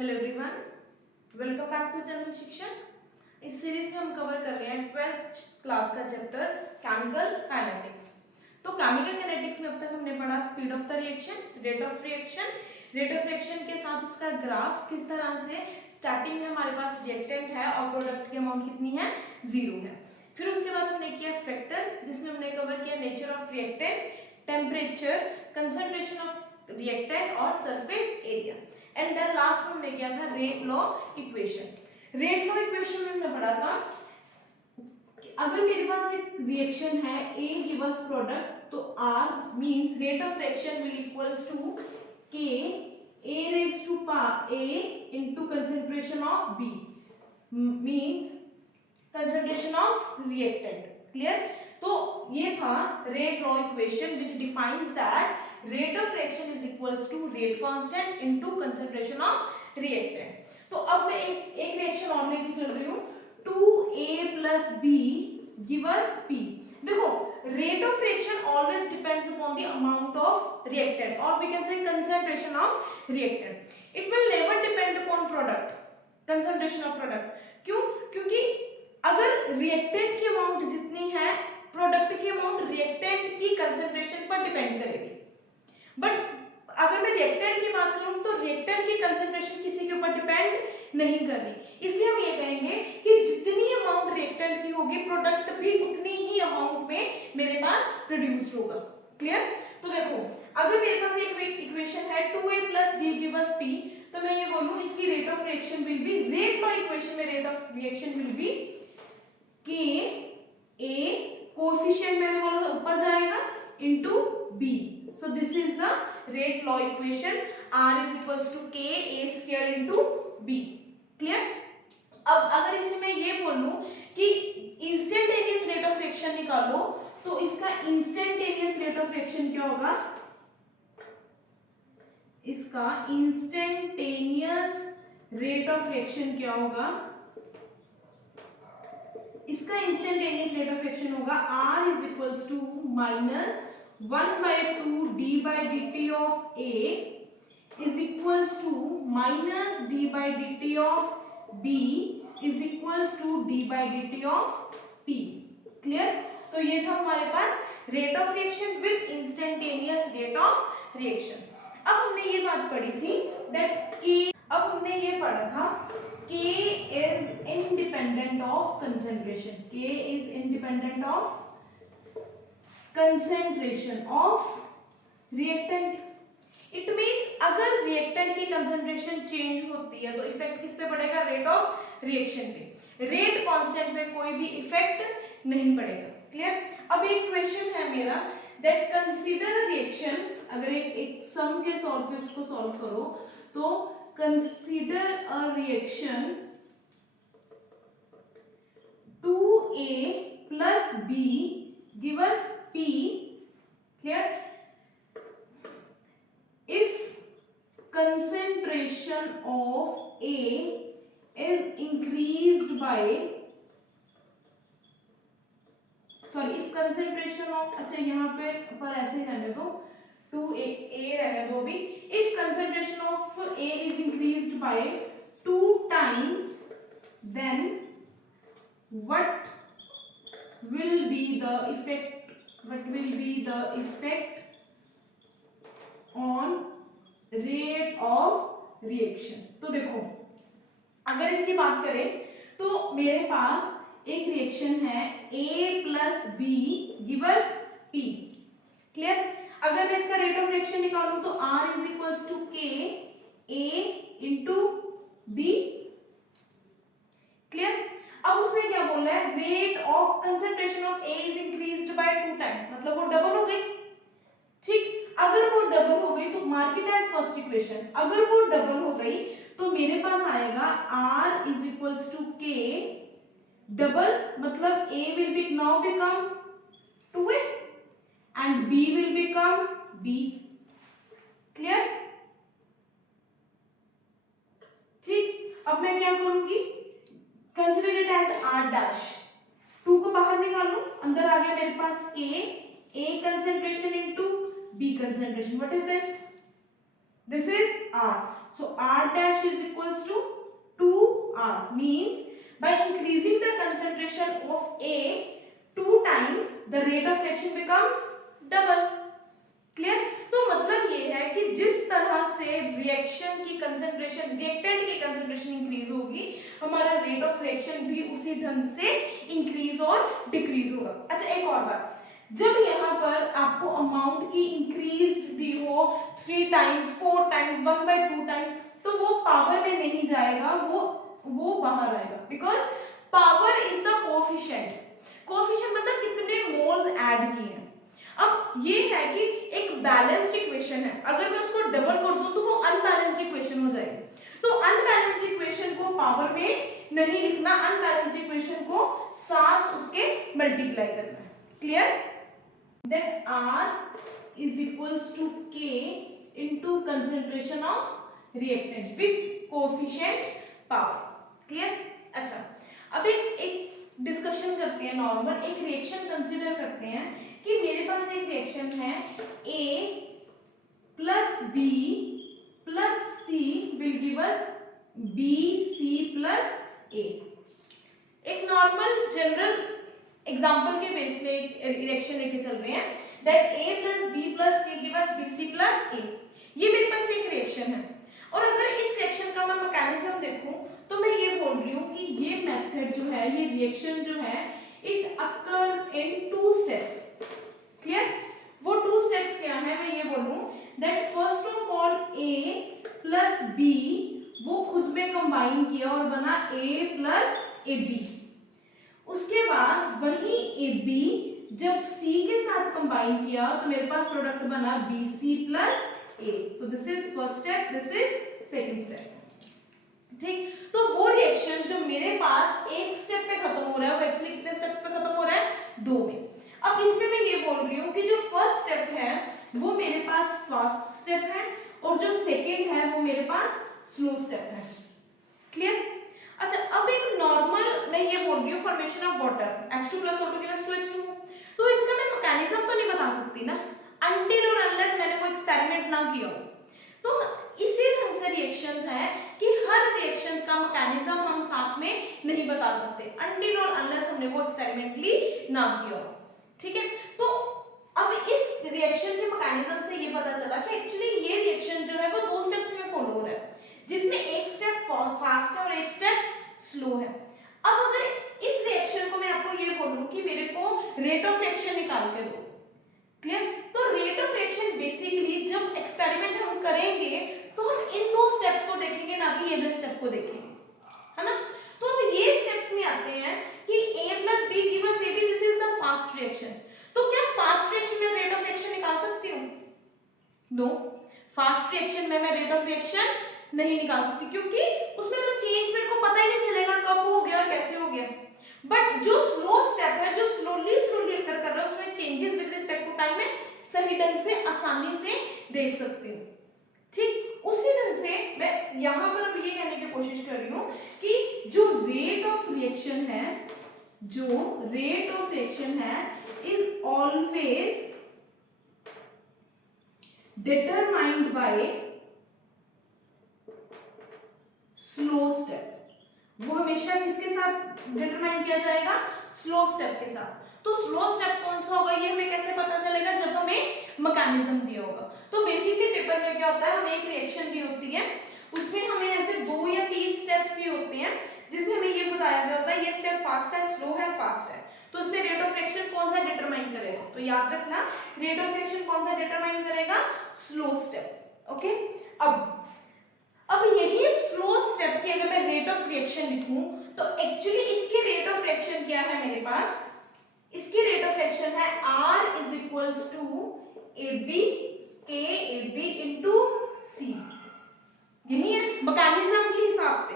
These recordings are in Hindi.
Hello everyone, welcome back to channel Shikshan. इस सीरीज में हम कवर कर रहे हैं 12th क्लास का चैप्टर केमिकल काइनेटिक्स। तो केमिकल काइनेटिक्स में अब तक हमने पढ़ा speed of the reaction, rate of reaction के साथ उसका ग्राफ, किस तरह से स्टार्टिंग में हमारे पास रिएक्टेंट है और प्रोडक्ट की अमाउंट कितनी है, 0 है। फिर उसके बाद हमने किया फैक्टर्स, जिसमें हमने कवर किया nature of reactant, temperature, concentration of reactant और surface area. And then last में हमने किया था rate law equation. Rate law equation में हमने पढ़ा था कि अगर मेरे पास एक रिएक्शन है A गिव अस प्रोडक्ट, तो R means rate of reaction will equals to K A raised to power A into concentration of B means concentration of reactant. Clear? तो ये था rate law equation which defines that rate of reaction is equals to rate constant into concentration of reactant. तो अब मैं एक रिएक्शन और लेके चल रही हूँ 2A plus B give us P. देखो rate of reaction always depends upon the amount of reactant or we can say concentration of reactant. It will never depend upon product, concentration of product. क्यों? क्योंकि अगर रिएक्टेंट की अमाउंट जितनी है, प्रोडक्ट की अमाउंट रिएक्टेंट की कंसंट्रेशन पर डिपेंड करेगी। बट अगर मैं रिएक्टेंट की बात करूं तो रिएक्टेंट की कंसंट्रेशन किसी के ऊपर डिपेंड नहीं कर रही। इसलिए हम ये कहेंगे कि जितनी अमाउंट रिएक्टेंट की होगी, प्रोडक्ट भी उतनी ही अमाउंट में मेरे पास प्रोड्यूस होगा। क्लियर? तो देखो अगर मेरे पास एक इक्वेशन है 2A plus B give us P, तो मैं ये बोलूं इसकी rate of reaction will be, rate law equation में rate of reaction will be K A coefficient मैंने बोला था ऊपर जाएगा into B. So this is the rate law equation. R is equals to K A square into B. Clear? अब अगर इसे मैं ये बोलूं कि इंस्टेंटेनियस रेट ऑफ रिएक्शन निकालो, तो इसका इंस्टेंटेनियस रेट ऑफ रिएक्शन क्या होगा? इसका इंस्टेंटेनियस रेट ऑफ रिएक्शन क्या होगा? इसका इंस्टेंटेनियस रेट ऑफ रिएक्शन होगा R is equals to minus 1/2 d by dt of A is equals to minus d by dt of B is equals to d by dt of P. Clear? तो ये था हमारे पास rate of reaction with instantaneous rate of reaction. अब हमने ये बात पढ़ी थी दैट K, अब हमने ये पढ़ा था K is independent of concentration. K is independent of concentration of reactant. It means अगर reactant की concentration change होती है तो इफेक्ट किस पे पड़ेगा? रेट ऑफ रिएक्शन पे। रेट कांस्टेंट पे कोई भी इफेक्ट नहीं पड़ेगा। क्लियर? अब एक क्वेश्चन है मेरा दैट कंसीडर रिएक्शन, अगर एक सम के सॉल्व पे उसको सॉल्व करो तो consider a reaction 2A plus B give us P. Clear? If concentration of A is increased by, sorry, if concentration of, अच्छा यहाँ पे पर ऐसे रहने दो, 2A रहने दो भी। If concentration of A is increased by 2 times, then what will be the effect? What will be the effect on rate of reaction? तो देखो अगर इसकी बात करें तो मेरे पास एक रिएक्शन है A plus B give us P. Clear? अगर मैं इसका रेट ऑफ रिएक्शन निकालूं तो R is equals to K A into B. Clear? अब उसने क्या बोला है? Rate of concentration of A is increased by 2 times, मतलब वो डबल हो गई। ठीक, अगर वो डबल हो गई तो mark it as first equation. अगर वो डबल हो गई तो मेरे पास आएगा R is equals to K double, मतलब A will be now become 2A and B will become B. Clear? ठीक, अब मैं क्या करूंगी? Consider it as R dash, 2 को बाहर निकाल लो, अंदर आ गया मेरे पास K, A concentration into B concentration. What is this? This is R. So R dash is equals to 2R, means by increasing the concentration of A 2 times, the rate of reaction becomes double. Clear? तो मतलब ये है कि जिस तरह से रिएक्शन की कंसंट्रेशन, रिएक्टेंट की कंसंट्रेशन इंक्रीज होगी, हमारा रेट ऑफ रिएक्शन भी उसी ढंग से इंक्रीज और डिक्रीज होगा. अच्छा, एक और बात, जब यहाँ पर आपको अमाउंट की इंक्रीज भी हो 3 टाइम्स 4 टाइम्स 1/2 टाइम्स, तो वो पावर में नहीं जाएगा, वो बाहर आएगा, because power is the coefficient. Coefficient मतलब कितने मोल्स ऐड किए हैं. अब ये है कि एक बैलेंस्ड इक्वेशन है, अगर मैं उसको डबल कर दूं तो वो अनबैलेंस्ड इक्वेशन हो जाएगी. तो अनबैलेंस्ड इक्वेशन को पावर में नहीं लिखना, अनबैलेंस्ड इक्वेशन को साथ उसके मल्टीप्लाई करना है. Clear? Then R is equals to K into concentration of reactant with coefficient power. Clear? अच्छा, अब एक डिस्कशन करते हैं, नॉर्मल एक रिएक्शन कंसीडर करते हैं कि मेरे पास एक रिएक्शन है A plus B plus C will give us B C plus A. एक नॉर्मल जनरल एग्जाम्पल के बेस पे एक रिएक्शन लेके चल रहे हैं, that A plus B plus C give us BC plus A. ये मेरे पास एक रिएक्शन है, और अगर इस रिएक्शन का मैं मैकेनिज्म देखूं तो मैं ये बोल रही हूँ कि ये मेथड जो है, ये रिएक्शन जो है, it occurs in 2 steps. Clear? वो 2 स्टेप्स क्या है, मैं ये बोलूं that first of all A plus B वो खुद में कंबाइन किया और बना A plus AB. उसके बाद वही AB जब C के साथ कंबाइन किया तो मेरे पास प्रोडक्ट बना BC plus A. तो this is first step, this is second step. ठीक, तो वो रिएक्शन जो मेरे पास एक स्टेप पे खत्म हो रहा है, वो एक्चुअली कितने स्टेप्स पे खत्म हो रहा है? 2 में. अब इसमें मैं ये बोल रही हूँ कि जो फर्स्ट स्टेप है वो मेरे पास फास्ट स्टेप है, और जो सेकंड है वो मेरे पास स्लो स्टेप है. क्लियर? अच्छा, अब एक नॉर्मल मैं ये बोल रही हूँ formation of water, H2 plus O2 gives 2H2. तो इसका मैं मैकेनिज्म तो नहीं बता सकती ना, अनटिल और अनलेस मैंने वो एक्सपेरिमेंट ना किया हो. तो इसी ढंग से रिएक्शंस हैं कि हर रिएक्शंस का मैकेनिज्म हम साथ में नहीं बता सकते अनटिल और अनलेस हमने वो एक्सपेरिमेंटली ना किया हो. ठीक है? तो अब इस रिएक्शन के मैकेनिज्म से ये पता चला कि एक्चुअली ये रिएक्शन जो है वो 2 स्टेप्स में फॉलो हो रहा है, जिसमें एक स्टेप फास्ट है और एक स्टेप स्लो है. अब अगर इस रिएक्शन को मैं आपको ये बोलूं कि मेरे को रेट ऑफ रिएक्शन निकाल के दो. क्लियर? तो रेट ऑफ रिएक्शन बेसिकली जब एक्सपेरिमेंट हम करेंगे तो हम इन 2 स्टेप्स को देखेंगे, ना कि ये वाले स्टेप को देखेंगे, है ना. तो अब ये स्टेप्स में आते हैं कि A plus B give us AB, this is the fast reaction. तो क्या फास्ट रिएक्शन में रेट ऑफ रिएक्शन निकाल सकती हूँ? नो, फास्ट रिएक्शन में मैं रेट ऑफ रिएक्शन नहीं निकाल सकती, क्योंकि उसमें तो चेंज मेरे को पता ही नहीं चलेगा कब हो गया और कैसे हो गया. बट जो स्लो स्टेप है, जो स्लोली कर रहा है, उसमें changes with respect to time में सही ढंग से आसानी से देख सकती हूँ. ठीक, उसी ढंग से मैं यहाँ पर अब ये कहने की कोशिश कर रही हूँ कि जो रेट ऑफ रिएक्शन है, जो रेट ऑफ रिएक्शन है is always determined by slow step. वो हमेशा किसके साथ डिटरमाइन किया जाएगा? स्लो स्टेप के साथ. तो स्लो स्टेप कौन सा होगा ये हमें कैसे पता चलेगा? जब हमें मैकेनिज्म दिया होगा. तो बेसिकली पेपर में क्या होता है, हमें एक रिएक्शन दी होती है, उसमें हमें ऐसे 2 या 3 स्टेप्स दिए होते हैं, जिसमें हमें ये बताया गया होता है ये स्टेप फास्ट है, स्लो है, फास्ट है. तो इसमें रेट ऑफ रिएक्शन कौन सा डिटरमाइन करेगा? तो याद रखना, रेट ऑफ रिएक्शन कौन सा डिटरमाइन करेगा? Slow step. ओके, अब यही स्लो स्टेप की अगर मैं रेट ऑफ रिएक्शन लिखूं तो एक्चुअली इसकी रेट ऑफ रिएक्शन क्या है मेरे पास? इसकी रेट ऑफ रिएक्शन है R is equals to AB KAB into C. यही है मैकेनिज्म के हिसाब से.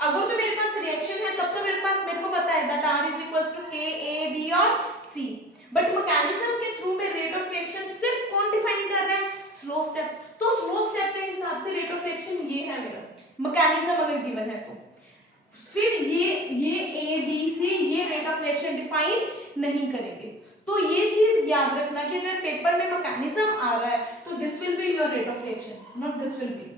अगर तो मेरे पास रिएक्शन है तब तो मेरे को पता है that R is equals to KAB और C. बट मैकेनिज्म के थ्रू में रेट ऑफ रिएक्शन सिर्फ कौन डिफाइन कर रहा है? Slow step. तो स्लो स्टेप के हिसाब से रेट ऑफ रिएक्शन ये है मेरा मैकेनिज्म अगर गिवन है तो. फिर ये A B C ये रेट ऑफ रिएक्शन डिफाइन नहीं करेंगे. तो ये चीज याद रखना कि अगर पेपर में मैकेनिज्म आ रहा है तो this will be your rate of reaction, not this will be.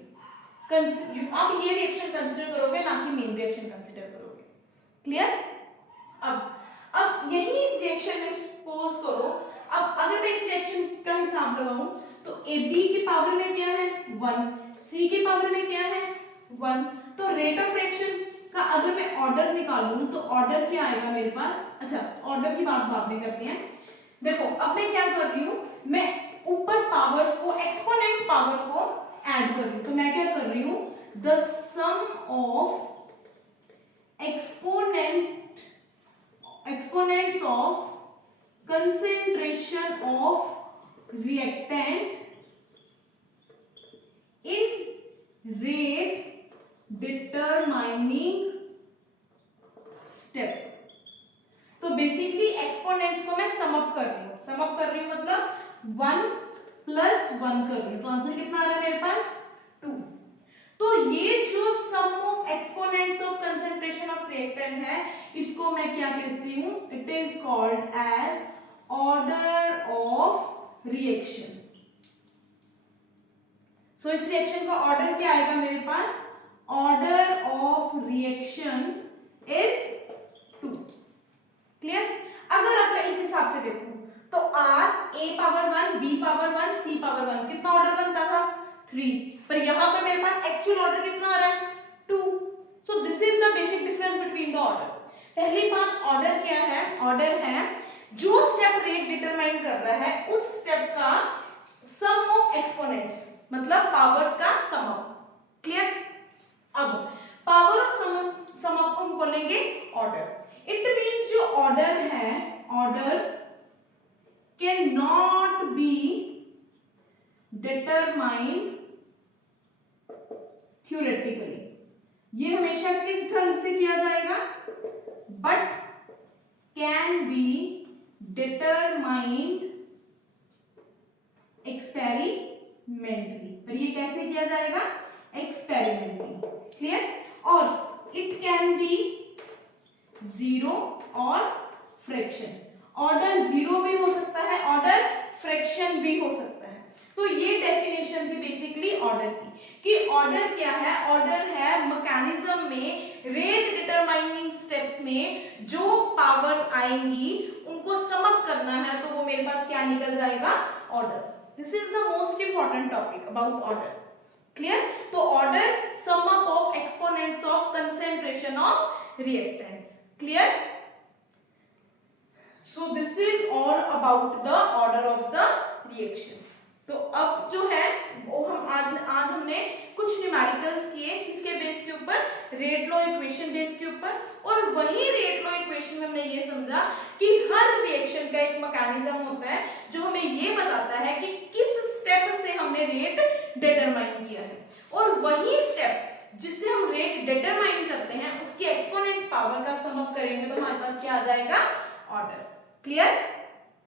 आप ये रिएक्शन कंसीडर करोगे, ना कि मेन रिएक्शन कंसीडर करोगे। क्लियर? अब यही रिएक्शन में सपोज करो, अब अगर मैं इस रिएक्शन का हिसाब लगाऊं तो AB की पावर में क्या है 1, C की पावर में क्या है 1, तो रेट ऑफ रिएक्शन का अगर मैं ऑर्डर निकालूं तो ऑर्डर क्या आएगा मेरे पास। अच्छा, ऑर्डर की बात बाद में करते हैं। देखो अब मैं क्या कर रही हूं, मैं ऊपर पावर्स को, एक्सपोनेंट पावर को ऐड कर रही हूं। तो मैं क्या कर रही हूं, the sum of exponents of concentration of reactants in rate determining step। तो बेसिकली एक्सपोनेंट्स को मैं सम अप कर रही हूँ, सम अप कर रही हूँ मतलब 1 प्लस 1 कर रही हूँ, तो आंसर कितना आ रहा है मेरे पास 2। तो ये जो sum of exponents of concentration of reactant है, इसको मैं क्या कहती हूँ, it is called as order of reaction. So इस रिएक्शन का ऑर्डर क्या आएगा मेरे पास, order of reaction is 2। Clear? अगर अब मैं इस हिसाब से देखूं तो R A power 1 B power 1 C power 1 कितना ऑर्डर बनता था 3, पर यहां पर मेरे पास एक्चुअल ऑर्डर कितना आ रहा है 2। सो this is the basic difference between the order. पहली बात, ऑर्डर क्या है, ऑर्डर है जो स्टेप रेट डिटरमाइन कर रहा है उस स्टेप का सम ऑफ एक्सपोनेंट्स, मतलब पावर्स का सम अप। क्लियर? अब पावर ऑफ सम अप को हम बोलेंगे ऑर्डर। इट मींस जो ऑर्डर है, order can not be determined theoretically, ये हमेशा किस ढंग से किया जाएगा, but can be determined experimentally. पर ये कैसे किया जाएगा, एक्सपेरिमेंटली। क्लियर? और इट कैन बी जीरो और फ्रैक्शन, ऑर्डर जीरो भी हो सकता है, ऑर्डर फ्रैक्शन भी हो सकता है। तो ये डेफिनेशन थी बेसिकली ऑर्डर की, कि ऑर्डर क्या है, ऑर्डर है मैकेनिज्म में रेट डिटरमाइनिंग स्टेप्स में जो पावर्स आएंगी उनको सम अप करना है, तो वो मेरे पास क्या निकल जाएगा, order. This is the most important topic about order. Clear? तो order sum up of exponents of concentration of reactants. Clear? So this is all about the order of the reaction. तो अब जो है वो हम आज हमने कुछ न्यूमेरिकल्स किए, किसके बेस के ऊपर, रेट लॉ इक्वेशन बेस के ऊपर। और वही रेट लॉ इक्वेशन में हमने ये समझा कि हर रिएक्शन का एक मैकेनिज्म होता है जो हमें ये बताता है कि किस स्टेप से हमने रेट डिटरमाइन किया है, और वही स्टेप जिससे हम रेट डिटरमाइन करते हैं उसकी एक्सपोनेंट पावर का सम अप करेंगे तो हमारे पास क्या आ जाएगा, ऑर्डर। क्लियर?